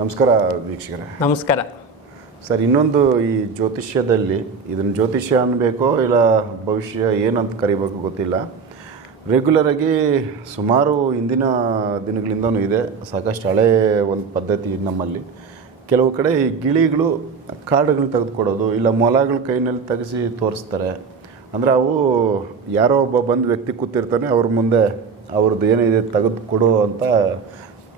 ನಮಸ್ಕಾರ ವೀಕ್ಷಕರೇ. ನಮಸ್ಕಾರ. ಸರ್ ಇನ್ನೊಂದು ಈ ಜ್ಯೋತಿಷ್ಯದಲ್ಲಿ ಇದನ್ನು ಜ್ಯೋತಿಷ್ಯ ಅನ್ಬೇಕೋ ಇಲ್ಲ ಭವಿಷ್ಯ ಏನಂತ ಕರಿಬೇಕು ಗೊತ್ತಿಲ್ಲ. ರೆಗ್ಯುಲರಾಗಿ ಸುಮಾರು ಇಂದಿನ ದಿನಗಳಿಂದನೂ ಇದೆ. ಸಾಕಷ್ಟು ಹಳೆ ಒಂದು ಪದ್ಧತಿ ನಮ್ಮಲ್ಲಿ. ಕೆಲವು ಕಡೆ ಈ ಗಿಳಿಗಳು ಕಾರ್ಡ್ಗಳನ್ನ ತೆಗೆದುಕೊಡೋದು ಇಲ್ಲ ಮೊಲಗಳ ಕೈನಲ್ಲಿ ತೆಗೆಸಿ ತೋರಿಸ್ತಾರೆ. ಅಂದರೆ ಅವು ಯಾರೋ ಒಬ್ಬ ಬಂದು ವ್ಯಕ್ತಿ ಕೂತಿರ್ತಾನೆ ಅವ್ರ ಮುಂದೆ ಅವ್ರದ್ದು ಏನಿದೆ ತೆಗೆದುಕೊಡು ಅಂತ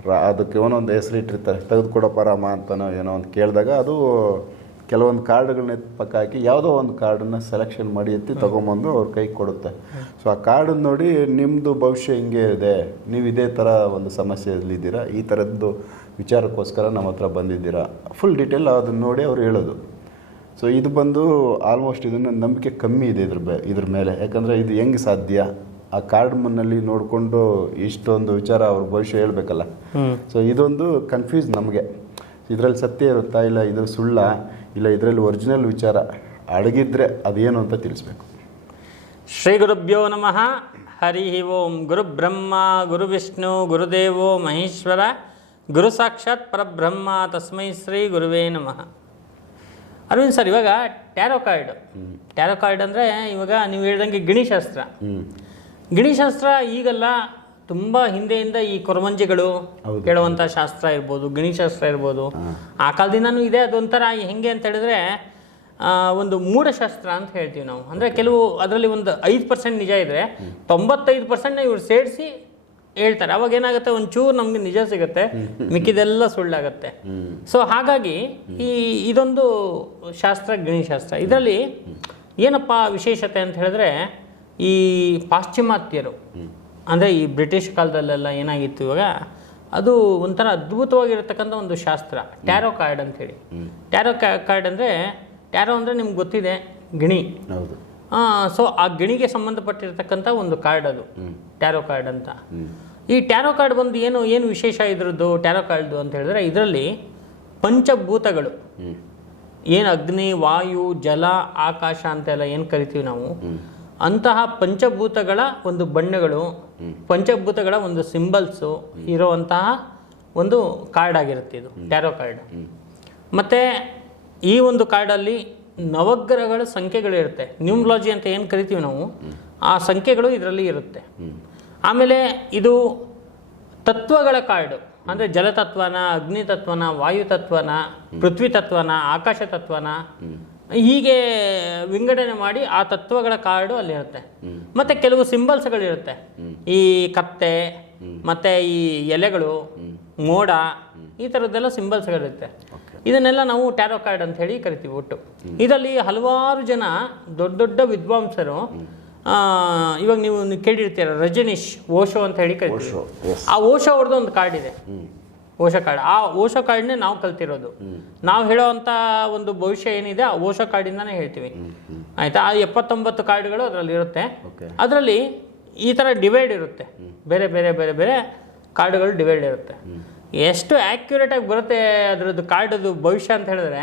ರಾ ಅದಕ್ಕೆ ಒಂದೊಂದು ಹೆಸರಿಟ್ಟಿರ್ತಾರೆ ಹೆಸರು ಇಟ್ಟಿರ್ತಾರೆ. ತೆಗೆದುಕೊಡಪ್ಪ ರಾಮ ಅಂತನೋ ಏನೋ ಒಂದು ಕೇಳಿದಾಗ ಅದು ಕೆಲವೊಂದು ಕಾರ್ಡ್ಗಳನ್ನ ಪಕ್ಕ ಹಾಕಿ ಯಾವುದೋ ಒಂದು ಕಾರ್ಡನ್ನು ಸೆಲೆಕ್ಷನ್ ಮಾಡಿ ಎತ್ತಿ ತೊಗೊಂಬಂದು ಅವ್ರ ಕೈ ಕೊಡುತ್ತೆ. ಸೊ ಆ ಕಾರ್ಡನ್ನ ನೋಡಿ ನಿಮ್ಮದು ಭವಿಷ್ಯ ಹಿಂಗೆ ಇದೆ. ನೀವು ಇದೇ ಥರ ಒಂದು ಸಮಸ್ಯೆಯಲ್ಲಿದ್ದೀರಾ ಈ ಥರದ್ದು ವಿಚಾರಕ್ಕೋಸ್ಕರ ನಮ್ಮ ಹತ್ರ ಬಂದಿದ್ದೀರಾ? ಫುಲ್ ಡೀಟೇಲ್ ಅದನ್ನು ನೋಡಿ ಅವ್ರು ಹೇಳೋದು. ಸೊ ಇದು ಬಂದು ಆಲ್ಮೋಸ್ಟ್ ಇದನ್ನು ನಂಬಿಕೆ ಕಮ್ಮಿ ಇದೆ ಇದ್ರ ಬೇ ಇದ್ರ ಮೇಲೆ. ಯಾಕಂದರೆ ಇದು ಹೆಂಗೆ ಸಾಧ್ಯ? ಆ ಕಾರ್ಡ್ ಮುನ್ನಲ್ಲಿ ನೋಡಿಕೊಂಡು ಇಷ್ಟೊಂದು ವಿಚಾರ ಅವ್ರ ಭವಿಷ್ಯ ಹೇಳ್ಬೇಕಲ್ಲ. ಸೊ ಇದೊಂದು ಕನ್ಫ್ಯೂಸ್ ನಮಗೆ. ಇದರಲ್ಲಿ ಸತ್ಯ ಇರುತ್ತಾ ಇಲ್ಲ ಇದ್ರ ಸುಳ್ಳ ಇಲ್ಲ ಇದರಲ್ಲಿ ಒರಿಜಿನಲ್ ವಿಚಾರ ಅಡಗಿದ್ರೆ ಅದೇನು ಅಂತ ತಿಳಿಸ್ಬೇಕು. ಶ್ರೀ ಗುರುಭ್ಯೋ ನಮಃ. ಹರಿ ಓಂ. ಗುರು ಬ್ರಹ್ಮ ಗುರು ವಿಷ್ಣು ಗುರುದೇವೋ ಮಹೇಶ್ವರ ಗುರು ಸಾಕ್ಷಾತ್ ಪರಬ್ರಹ್ಮ ತಸ್ಮೈ ಶ್ರೀ ಗುರುವೇ ನಮಃ. ಅರವಿಂದ್ ಸರ್ ಇವಾಗ ಟ್ಯಾರೋ ಕಾರ್ಡ್ ಟ್ಯಾರೋ ಕಾರ್ಡ್ ಅಂದರೆ ಇವಾಗ ನೀವು ಹೇಳ್ದಂಗೆ ಗಿಣಿಶಾಸ್ತ್ರ ಗಿಣಿಶಾಸ್ತ್ರ ಈಗಲ್ಲ ತುಂಬ ಹಿಂದೆಯಿಂದ ಈ ಕೊರಮಂಜಿಗಳು ಕೇಳುವಂತ ಕೇಳುವಂಥ ಶಾಸ್ತ್ರ ಇರ್ಬೋದು ಗಿಣಿಶಾಸ್ತ್ರ ಇರ್ಬೋದು. ಆ ಕಾಲದಿಂದನೂ ಇದೆ ಅದೊಂಥರ ಹೆಂಗೆ ಅಂತ ಹೇಳಿದ್ರೆ ಒಂದು ಮೂಢಶಾಸ್ತ್ರ ಅಂತ ಹೇಳ್ತೀವಿ ನಾವು. ಅಂದ್ರೆ ಕೆಲವು ಅದರಲ್ಲಿ ಒಂದು ಐದು ಪರ್ಸೆಂಟ್ ನಿಜ ಇದ್ರೆ ತೊಂಬತ್ತೈದು ಪರ್ಸೆಂಟ್ನ ಇವ್ರು ಸೇರಿಸಿ ಹೇಳ್ತಾರೆ. ಅವಾಗ ಏನಾಗುತ್ತೆ? ಒಂಚೂರು ನಮಗೆ ನಿಜ ಸಿಗುತ್ತೆ ಮಿಕ್ಕಿದೆಲ್ಲ ಸುಳ್ಳಾಗತ್ತೆ. ಸೊ ಹಾಗಾಗಿ ಈ ಇದೊಂದು ಶಾಸ್ತ್ರ ಗಣಿಶಾಸ್ತ್ರ. ಇದರಲ್ಲಿ ಏನಪ್ಪ ವಿಶೇಷತೆ ಅಂತ ಹೇಳಿದ್ರೆ ಈ ಪಾಶ್ಚಿಮಾತ್ಯರು ಅಂದರೆ ಈ ಬ್ರಿಟಿಷ್ ಕಾಲದಲ್ಲೆಲ್ಲ ಏನಾಗಿತ್ತು ಇವಾಗ ಅದು ಒಂಥರ ಅದ್ಭುತವಾಗಿರತಕ್ಕಂಥ ಒಂದು ಶಾಸ್ತ್ರ ಟ್ಯಾರೋ ಕಾರ್ಡ್ ಅಂತೇಳಿ ಟ್ಯಾರೋ ಕಾರ್ಡ್ ಅಂದರೆ ಟ್ಯಾರೋ ಅಂದರೆ ನಿಮ್ಗೆ ಗೊತ್ತಿದೆ ಗಿಣಿ. ಹೌದು. ಸೊ ಆ ಗಿಣಿಗೆ ಸಂಬಂಧಪಟ್ಟಿರ್ತಕ್ಕಂಥ ಒಂದು ಕಾರ್ಡ್ ಅದು ಟ್ಯಾರೋ ಕಾರ್ಡ್ ಅಂತ. ಈ ಟ್ಯಾರೋ ಕಾರ್ಡ್ ಬಂದು ಏನು ಏನು ವಿಶೇಷ ಇದ್ರದ್ದು ಟ್ಯಾರೋ ಕಾರ್ಡ್ದು ಅಂತ ಹೇಳಿದ್ರೆ ಇದರಲ್ಲಿ ಪಂಚಭೂತಗಳು. ಏನು ಅಗ್ನಿ ವಾಯು ಜಲ ಆಕಾಶ ಅಂತೆಲ್ಲ ಏನು ಕರಿತೀವಿ ನಾವು? ಅಂತಹ ಪಂಚಭೂತಗಳ ಒಂದು ಬಣ್ಣಗಳು ಪಂಚಭೂತಗಳ ಒಂದು ಸಿಂಬಲ್ಸು ಇರುವಂತಹ ಒಂದು ಕಾರ್ಡ್ ಆಗಿರುತ್ತೆ ಇದು ಟ್ಯಾರೋ ಕಾರ್ಡ್ ಮತ್ತು ಈ ಒಂದು ಕಾರ್ಡಲ್ಲಿ ನವಗ್ರಹಗಳ ಸಂಖ್ಯೆಗಳಿರುತ್ತೆ ನ್ಯೂಮ್ಲಾಜಿ ಅಂತ ಏನು ಕರಿತೀವಿ ನಾವು? ಆ ಸಂಖ್ಯೆಗಳು ಇದರಲ್ಲಿ ಇರುತ್ತೆ. ಆಮೇಲೆ ಇದು ತತ್ವಗಳ ಕಾರ್ಡು ಅಂದರೆ ಜಲತತ್ವನ ಅಗ್ನಿ ತತ್ವನ ವಾಯು ತತ್ವನ ಪೃಥ್ವಿ ತತ್ವನ ಆಕಾಶ ತತ್ವನ ಹೀಗೆ ವಿಂಗಡಣೆ ಮಾಡಿ ಆ ತತ್ವಗಳ ಕಾರ್ಡು ಅಲ್ಲಿರುತ್ತೆ ಮತ್ತೆ ಕೆಲವು ಸಿಂಬಲ್ಸ್ಗಳಿರುತ್ತೆ ಈ ಕತ್ತೆ ಮತ್ತೆ ಈ ಎಲೆಗಳು ಮೋಡ ಈ ಥರದ್ದೆಲ್ಲ ಸಿಂಬಲ್ಸ್ಗಳಿರುತ್ತೆ ಇದನ್ನೆಲ್ಲ ನಾವು ಟ್ಯಾರೋ ಕಾರ್ಡ್ ಅಂತ ಹೇಳಿ ಕರಿತೀವಿ ಒಟ್ಟು. ಇದರಲ್ಲಿ ಹಲವಾರು ಜನ ದೊಡ್ಡ ದೊಡ್ಡ ವಿದ್ವಾಂಸರು ಇವಾಗ ನೀವು ನೀವು ಕೇಳಿರ್ತೀರ ರಜನೀಶ್ ಓಶೋ ಅಂತ ಹೇಳಿ ಕರಿತೀವಿ. ಆ ಓಶೋ ಅವ್ರದ್ದು ಒಂದು ಕಾರ್ಡ್ ಇದೆ. ಓಶೋ ಕಾರ್ಡ್ ಆ ಓಶೋ ಕಾರ್ಡ್ನೇ ನಾವು ಕಲ್ತಿರೋದು. ನಾವು ಹೇಳೋವಂಥ ಒಂದು ಭವಿಷ್ಯ ಏನಿದೆ ಆ ಓಶೋ ಕಾರ್ಡಿಂದಾನೇ ಹೇಳ್ತೀವಿ ಆಯ್ತಾ? ಆ ಎಪ್ಪತ್ತೊಂಬತ್ತು ಕಾರ್ಡ್ಗಳು ಅದರಲ್ಲಿ ಇರುತ್ತೆ. ಅದರಲ್ಲಿ ಈ ಥರ ಡಿವೈಡ್ ಇರುತ್ತೆ. ಬೇರೆ ಬೇರೆ ಬೇರೆ ಬೇರೆ ಕಾರ್ಡ್ಗಳು ಡಿವೈಡ್ ಇರುತ್ತೆ. ಎಷ್ಟು ಆ್ಯಕ್ಯುರೇಟಾಗಿ ಬರುತ್ತೆ ಅದರದ್ದು ಕಾರ್ಡದು ಭವಿಷ್ಯ ಅಂತ ಹೇಳಿದ್ರೆ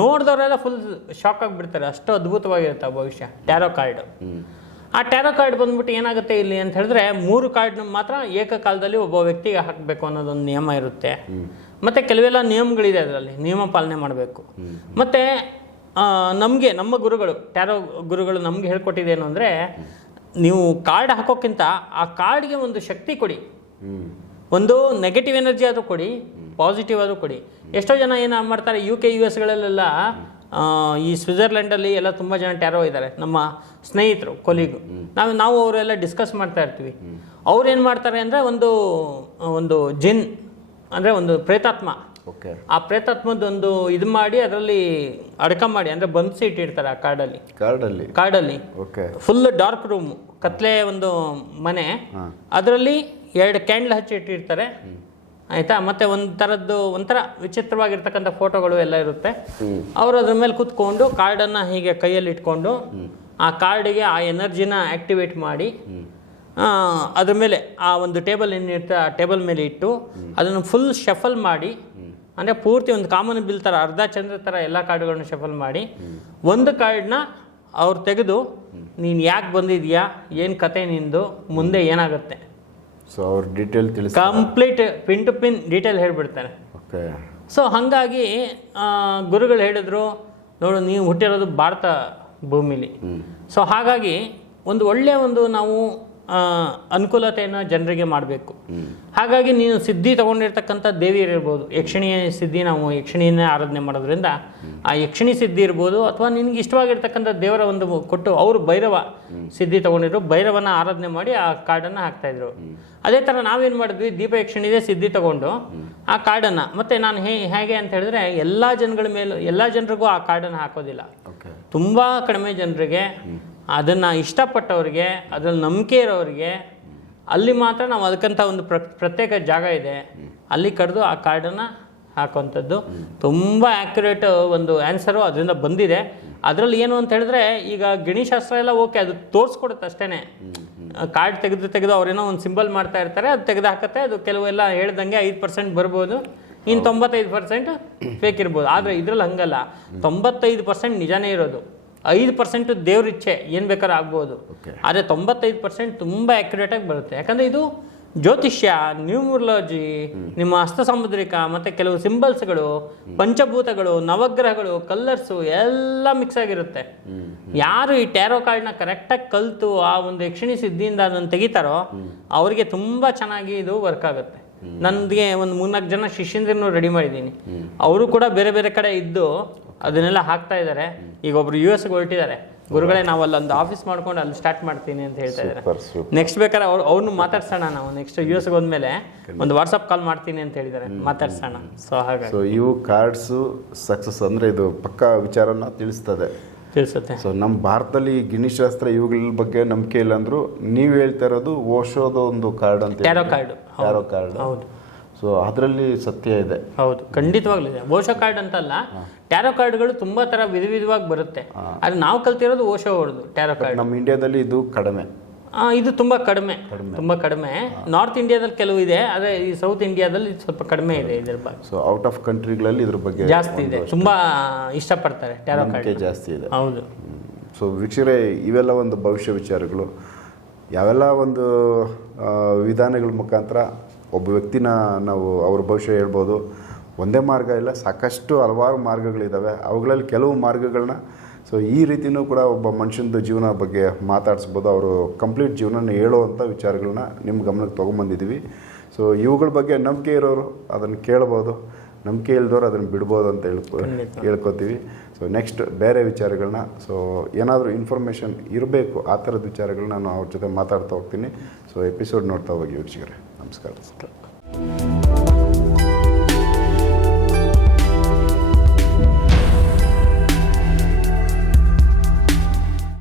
ನೋಡಿದವರೆಲ್ಲ ಫುಲ್ ಶಾಕ್ ಆಗಿಬಿಡ್ತಾರೆ. ಅಷ್ಟು ಅದ್ಭುತವಾಗಿರುತ್ತೆ ಆ ಭವಿಷ್ಯ. ಟ್ಯಾರೋ ಕಾರ್ಡ್ ಆ ಟ್ಯಾರೋ ಕಾರ್ಡ್ ಬಂದ್ಬಿಟ್ಟು ಏನಾಗುತ್ತೆ ಇಲ್ಲಿ ಅಂತ ಹೇಳಿದ್ರೆ ಮೂರು ಕಾರ್ಡ್ ಮಾತ್ರ ಏಕಕಾಲದಲ್ಲಿ ಒಬ್ಬ ವ್ಯಕ್ತಿಗೆ ಹಾಕಬೇಕು ಅನ್ನೋದೊಂದು ನಿಯಮ ಇರುತ್ತೆ. ಮತ್ತು ಕೆಲವೆಲ್ಲ ನಿಯಮಗಳಿದೆ ಅದರಲ್ಲಿ ನಿಯಮ ಪಾಲನೆ ಮಾಡಬೇಕು. ಮತ್ತು ನಮಗೆ ನಮ್ಮ ಗುರುಗಳು ಟ್ಯಾರೋ ಗುರುಗಳು ನಮಗೆ ಹೇಳ್ಕೊಟ್ಟಿದ್ದೇನು ಅಂದರೆ ನೀವು ಕಾರ್ಡ್ ಹಾಕೋಕ್ಕಿಂತ ಆ ಕಾರ್ಡ್ಗೆ ಒಂದು ಶಕ್ತಿ ಕೊಡಿ. ಒಂದು ನೆಗೆಟಿವ್ ಎನರ್ಜಿ ಆದರೂ ಕೊಡಿ ಪಾಸಿಟಿವ್ ಆದರೂ ಕೊಡಿ. ಎಷ್ಟೋ ಜನ ಏನು ಮಾಡ್ತಾರೆ ಯು ಕೆ ಯು ಎಸ್ಗಳಲ್ಲೆಲ್ಲ ಈ ಸ್ವಿಟ್ಜರ್ಲೆಂಡಲ್ಲಿ ಎಲ್ಲ ತುಂಬ ಜನ ಟ್ಯಾರೋ ಇದ್ದಾರೆ ನಮ್ಮ ಸ್ನೇಹಿತರು ಕೊಲೀಗು. ನಾವು ನಾವು ಅವರೆಲ್ಲ ಡಿಸ್ಕಸ್ ಮಾಡ್ತಾ ಇರ್ತೀವಿ. ಅವ್ರು ಏನು ಮಾಡ್ತಾರೆ ಅಂದರೆ ಒಂದು ಒಂದು ಜಿನ್ ಅಂದರೆ ಒಂದು ಪ್ರೇತಾತ್ಮ. ಓಕೆ. ಆ ಪ್ರೇತಾತ್ಮದೊಂದು ಇದು ಮಾಡಿ ಅದರಲ್ಲಿ ಅಡಕ ಮಾಡಿ ಅಂದರೆ ಬಂಧಿಸಿ ಇಟ್ಟಿರ್ತಾರೆ ಆ ಕಾರ್ಡಲ್ಲಿ ಕಾರ್ಡಲ್ಲಿ ಕಾರ್ಡಲ್ಲಿ ಓಕೆ. ಫುಲ್ ಡಾರ್ಕ್ ರೂಮ್ ಕತ್ಲೆ ಒಂದು ಮನೆ. ಅದರಲ್ಲಿ ಎರಡು ಕ್ಯಾಂಡ್ಲ್ ಹಚ್ಚಿ ಇಟ್ಟಿರ್ತಾರೆ. ಆಯ್ತಾ? ಮತ್ತೆ ಒಂದು ಥರದ್ದು ಒಂಥರ ವಿಚಿತ್ರವಾಗಿರ್ತಕ್ಕಂಥ ಫೋಟೋಗಳು ಎಲ್ಲ ಇರುತ್ತೆ. ಅವರು ಅದ್ರ ಮೇಲೆ ಕೂತ್ಕೊಂಡು ಕಾರ್ಡನ್ನು ಹೀಗೆ ಕೈಯಲ್ಲಿ ಇಟ್ಕೊಂಡು ಆ ಕಾರ್ಡಿಗೆ ಆ ಎನರ್ಜಿನ ಆಕ್ಟಿವೇಟ್ ಮಾಡಿ ಅದ್ರ ಮೇಲೆ ಆ ಒಂದು ಟೇಬಲ್ ಏನಿರುತ್ತೆ ಆ ಟೇಬಲ್ ಮೇಲೆ ಇಟ್ಟು ಅದನ್ನು ಫುಲ್ ಶಫಲ್ ಮಾಡಿ ಅಂದರೆ ಪೂರ್ತಿ ಒಂದು ಕಾಮನ್ ಬಿಲ್ ಥರ ಅರ್ಧ ಚಂದ್ರ ಥರ ಎಲ್ಲ ಕಾರ್ಡ್ಗಳನ್ನ ಶಫಲ್ ಮಾಡಿ ಒಂದು ಕಾರ್ಡನ್ನ ಅವ್ರು ತೆಗೆದು ನೀನು ಯಾಕೆ ಬಂದಿದ್ಯಾ? ಏನು ಕತೆ ನಿಂದು? ಮುಂದೆ ಏನಾಗುತ್ತೆ? ಸೊ ಅವ್ರ detail ತಿಳಿಸ್ complete pin to pin detail ಹೇಳ್ಬಿಡ್ತಾರೆ. ಓಕೆ ಸೊ ಹಾಗಾಗಿ ಗುರುಗಳು ಹೇಳಿದ್ರು ನೋಡು ನೀವು ಹುಟ್ಟಿರೋದು ಭಾರತ ಭೂಮಿಲಿ. ಸೊ ಹಾಗಾಗಿ ಒಂದು ಒಳ್ಳೆಯ ಒಂದು ನಾವು ಅನುಕೂಲತೆಯನ್ನು ಜನರಿಗೆ ಮಾಡಬೇಕು. ಹಾಗಾಗಿ ನೀನು ಸಿದ್ಧಿ ತಗೊಂಡಿರ್ತಕ್ಕಂಥ ದೇವಿಯರಿರ್ಬೋದು ಯಕ್ಷಿಣಿ ಸಿದ್ಧಿ ನಾವು ಯಕ್ಷಿಣಿಯನ್ನೇ ಆರಾಧನೆ ಮಾಡೋದ್ರಿಂದ ಆ ಯಕ್ಷಿಣಿ ಸಿದ್ಧಿ ಇರ್ಬೋದು ಅಥವಾ ನಿನಗೆ ಇಷ್ಟವಾಗಿರ್ತಕ್ಕಂಥ ದೇವರ ಒಂದು ಕೊಟ್ಟು ಅವರು ಭೈರವ ಸಿದ್ಧಿ ತಗೊಂಡಿದ್ರು ಭೈರವನ ಆರಾಧನೆ ಮಾಡಿ ಆ ಕಾರ್ಡನ್ನು ಹಾಕ್ತಾಯಿದ್ರು ಅದೇ ಥರ ನಾವೇನು ಮಾಡಿದ್ವಿ? ದೀಪ ಯಕ್ಷಿಣಿದೇ ಸಿದ್ಧಿ ತಗೊಂಡು ಆ ಕಾರ್ಡನ್ನು ಮತ್ತೆ ನಾನು ಹೇ ಹೇಗೆ ಅಂತ ಹೇಳಿದ್ರೆ ಎಲ್ಲ ಜನಗಳ ಮೇಲೂ ಎಲ್ಲ ಜನರಿಗೂ ಆ ಕಾರ್ಡನ್ನು ಹಾಕೋದಿಲ್ಲ. ತುಂಬ ಕಡಿಮೆ ಜನರಿಗೆ ಅದನ್ನು ಇಷ್ಟಪಟ್ಟವ್ರಿಗೆ, ಅದ್ರಲ್ಲಿ ನಂಬಿಕೆ ಇರೋರಿಗೆ ಅಲ್ಲಿ ಮಾತ್ರ ನಾವು ಅದಕ್ಕಂಥ ಒಂದು ಪ್ರ, ಪ್ರತ್ಯೇಕ ಜಾಗ ಇದೆ. ಅಲ್ಲಿ ಕರೆದು ಆ ಕಾರ್ಡನ್ನು ಹಾಕುವಂಥದ್ದು. ತುಂಬ ಆ್ಯಕ್ಯುರೇಟ್ ಒಂದು ಆ್ಯನ್ಸರು ಅದರಿಂದ ಬಂದಿದೆ. ಅದರಲ್ಲಿ ಏನು ಅಂತ ಹೇಳಿದ್ರೆ, ಈಗ ಗಣಿಶಾಸ್ತ್ರ ಎಲ್ಲ ಓಕೆ ಅದು ತೋರಿಸ್ಕೊಡುತ್ತೆ ಅಷ್ಟೇ ಕಾರ್ಡ್ ತೆಗೆದು ತೆಗೆದು ಅವರೇನೋ ಒಂದು ಸಿಂಬಲ್ ಮಾಡ್ತಾ ಇರ್ತಾರೆ, ಅದು ತೆಗೆದು ಹಾಕುತ್ತೆ ಅದು ಕೆಲವೆಲ್ಲ ಹೇಳ್ದಂಗೆ ಐದು ಪರ್ಸೆಂಟ್ ಬರ್ಬೋದು. ಇನ್ನು ತೊಂಬತ್ತೈದು ಪರ್ಸೆಂಟ್ ಫೇಕ್ ಇರ್ಬೋದು. ಆದರೆ ಇದ್ರಲ್ಲಿ ಹಂಗಲ್ಲ. ತೊಂಬತ್ತೈದು ಪರ್ಸೆಂಟ್ ನಿಜಾನೇ ಇರೋದು. ಐದು ಪರ್ಸೆಂಟ್ ದೇವ್ರ ಇಚ್ಛೆ ಏನು ಬೇಕಾದ್ರೂ ಆಗ್ಬೋದು. ಆದರೆ ತೊಂಬತ್ತೈದು ಪರ್ಸೆಂಟ್ ತುಂಬ ಆ್ಯಕ್ಯುರೇಟಾಗಿ ಬರುತ್ತೆ. ಯಾಕಂದರೆ ಇದು ಜ್ಯೋತಿಷ್ಯ ನ್ಯೂಮರ್ಲಜಿ ನಿಮ್ಮ ಹಸ್ತ ಸಾಮುದ್ರಿಕ ಮತ್ತು ಕೆಲವು ಸಿಂಬಲ್ಸ್ಗಳು ಪಂಚಭೂತಗಳು ನವಗ್ರಹಗಳು ಕಲ್ಲರ್ಸು ಎಲ್ಲ ಮಿಕ್ಸ್ ಆಗಿರುತ್ತೆ. ಯಾರು ಈ ಟ್ಯಾರೋ ಕಾರ್ಡ್ನ ಕರೆಕ್ಟಾಗಿ ಕಲಿತು ಆ ಒಂದು ಯಕ್ಷಿಣಿ ಸಿದ್ಧಿಯಿಂದ ಅದನ್ನು ತೆಗಿತಾರೋ ಅವರಿಗೆ ತುಂಬ ಚೆನ್ನಾಗಿ ಇದು ವರ್ಕ್ ಆಗುತ್ತೆ. ನನಗೆ ಒಂದು ಮೂರ್ನಾಲ್ಕು ಜನ ಶಿಷ್ಯಂದ್ರನ್ನು ರೆಡಿ ಮಾಡಿದ್ದೀನಿ. ಅವರು ಕೂಡ ಬೇರೆ ಬೇರೆ ಕಡೆ ಇದ್ದು ಅದನ್ನೆಲ್ಲ ಹಾಕ್ತಾ ಇದ್ದಾರೆ. ಈಗ ಒಬ್ರು ಯು ಎಸ್ಗೆ ಹೊರಟಿದ್ದಾರೆ. ಗುರುಗಳೇ ನಾವು ಅಲ್ಲೊಂದು ಆಫೀಸ್ ಮಾಡ್ಕೊಂಡು ಅಲ್ಲಿ ಸ್ಟಾರ್ಟ್ ಮಾಡ್ತೀನಿ ಅಂತ ಹೇಳ್ತಾ ಇದ್ದಾರೆ. ನೆಕ್ಸ್ಟ್ ಬೇಕಾದ್ರೆ ಅವ್ರು ಅವ್ರನ್ನು ಮಾತಾಡ್ಸೋಣ ನಾವು. ನೆಕ್ಸ್ಟ್ ಯು ಎಸ್ಗೆ ಹೋದ್ಮೇಲೆ ಒಂದು ವಾಟ್ಸಪ್ ಕಾಲ್ ಮಾಡ್ತೀನಿ ಅಂತ ಹೇಳಿದ್ದಾರೆ. ಮಾತಾಡ್ಸೋಣ. ಸೊ ಹಾಗಾಗಿ. ಸೊ ಇವು ಕಾರ್ಡ್ಸು ಸಕ್ಸಸ್ ಅಂದರೆ ಇದು ಪಕ್ಕಾ ವಿಚಾರನ ತಿಳಿಸ್ತದೆ. ತಿಳಿಸುತ್ತೆ. ಸೊ ನಮ್ಮ ಭಾರತದಲ್ಲಿ ಗಿಣಿಶಾಸ್ತ್ರ ಇವುಗಳ ಬಗ್ಗೆ ನಂಬಿಕೆ ಇಲ್ಲ ಅಂದ್ರು ನೀವು ಹೇಳ್ತಾ ಇರೋದು ಓಶೋದ ಒಂದು ಕಾರ್ಡ್ ಅಂತ ಟ್ಯಾರೋ ಕಾರ್ಡ್ ಕಾರ್ಡ್ ಹೌದು. ಸೊ ಅದರಲ್ಲಿ ಸತ್ಯ ಇದೆ. ಹೌದು ಖಂಡಿತವಾಗ್ಲೂ ಇದೆ. ಓಶೋ ಕಾರ್ಡ್ ಅಂತಲ್ಲ ಟ್ಯಾರೋ ಕಾರ್ಡ್ಗಳು ತುಂಬಾ ತರ ವಿಧ ವಿಧವಾಗಿ ಬರುತ್ತೆ. ಆದ್ರೆ ನಾವು ಕಲ್ತಿರೋದು ಓಶೋ ಅವ್ರದ್ದು ಟ್ಯಾರೋ ಕಾರ್ಡ್. ನಮ್ಮ ಇಂಡಿಯಾದಲ್ಲಿ ಇದು ಕಡಿಮೆ. ಇದು ತುಂಬಾ ಕಡಿಮೆ. ತುಂಬಾ ಕಡಿಮೆ. ನಾರ್ತ್ ಇಂಡಿಯಾದಲ್ಲಿ ಕೆಲವು ಇದೆ ಆದರೆ ಈ ಸೌತ್ ಇಂಡಿಯಾದಲ್ಲಿ ಸ್ವಲ್ಪ ಕಡಿಮೆ ಇದೆ ಇದ್ರ ಬಗ್ಗೆ. ಸೊ ಔಟ್ ಆಫ್ ಕಂಟ್ರಿಗಳಲ್ಲಿ ಇದ್ರ ಬಗ್ಗೆ ಜಾಸ್ತಿ ಇದೆ. ತುಂಬಾ ಇಷ್ಟಪಡ್ತಾರೆ ಟ್ಯಾರೋ ಕಾರ್ಡ್. ಜಾಸ್ತಿ ಇದೆ. ಹೌದು. ಸೊ ವೀಕ್ಷಕರೇ ಇವೆಲ್ಲ ಒಂದು ಭವಿಷ್ಯ ವಿಚಾರಗಳು. ಯಾವೆಲ್ಲ ಒಂದು ವಿಧಾನಗಳ ಮುಖಾಂತರ ಒಬ್ಬ ವ್ಯಕ್ತಿನ ನಾವು ಅವ್ರ ಭವಿಷ್ಯ ಹೇಳ್ಬೋದು. ಒಂದೇ ಮಾರ್ಗ ಇಲ್ಲ ಸಾಕಷ್ಟು ಹಲವಾರು ಮಾರ್ಗಗಳಿದ್ದಾವೆ ಅವುಗಳಲ್ಲಿ ಕೆಲವು ಮಾರ್ಗಗಳನ್ನ ಸೊ ಈ ರೀತಿಯೂ ಕೂಡ ಒಬ್ಬ ಮನುಷ್ಯನದು ಜೀವನ ಬಗ್ಗೆ ಮಾತಾಡಿಸ್ಬೋದು. ಅವರು ಕಂಪ್ಲೀಟ್ ಜೀವನನ ಹೇಳುವಂಥ ವಿಚಾರಗಳನ್ನ ನಿಮ್ಮ ಗಮನಕ್ಕೆ ತೊಗೊಂಬಂದಿದ್ದೀವಿ ಸೊ ಇವುಗಳ ಬಗ್ಗೆ ನಂಬಿಕೆ ಇರೋರು ಅದನ್ನು ಕೇಳ್ಬೋದು. ನಂಬಿಕೆ ಇಲ್ದವ್ರು ಅದನ್ನು ಬಿಡ್ಬೋದು ಅಂತ ಹೇಳ್ಕೊ ಹೇಳ್ಕೊತೀವಿ. ಸೊ ನೆಕ್ಸ್ಟ್ ಬೇರೆ ವಿಚಾರಗಳನ್ನ ಸೊ ಏನಾದರೂ ಇನ್ಫಾರ್ಮೇಷನ್ ಇರಬೇಕು ಆ ಥರದ ವಿಚಾರಗಳನ್ನ ನಾನು ಅವ್ರ ಜೊತೆ ಮಾತಾಡ್ತಾ ಹೋಗ್ತೀನಿ. ಸೊ ಎಪಿಸೋಡ್ ನೋಡ್ತಾ ಹೋಗಿ ವೀಕ್ಷಕರೇ. ನಮಸ್ಕಾರ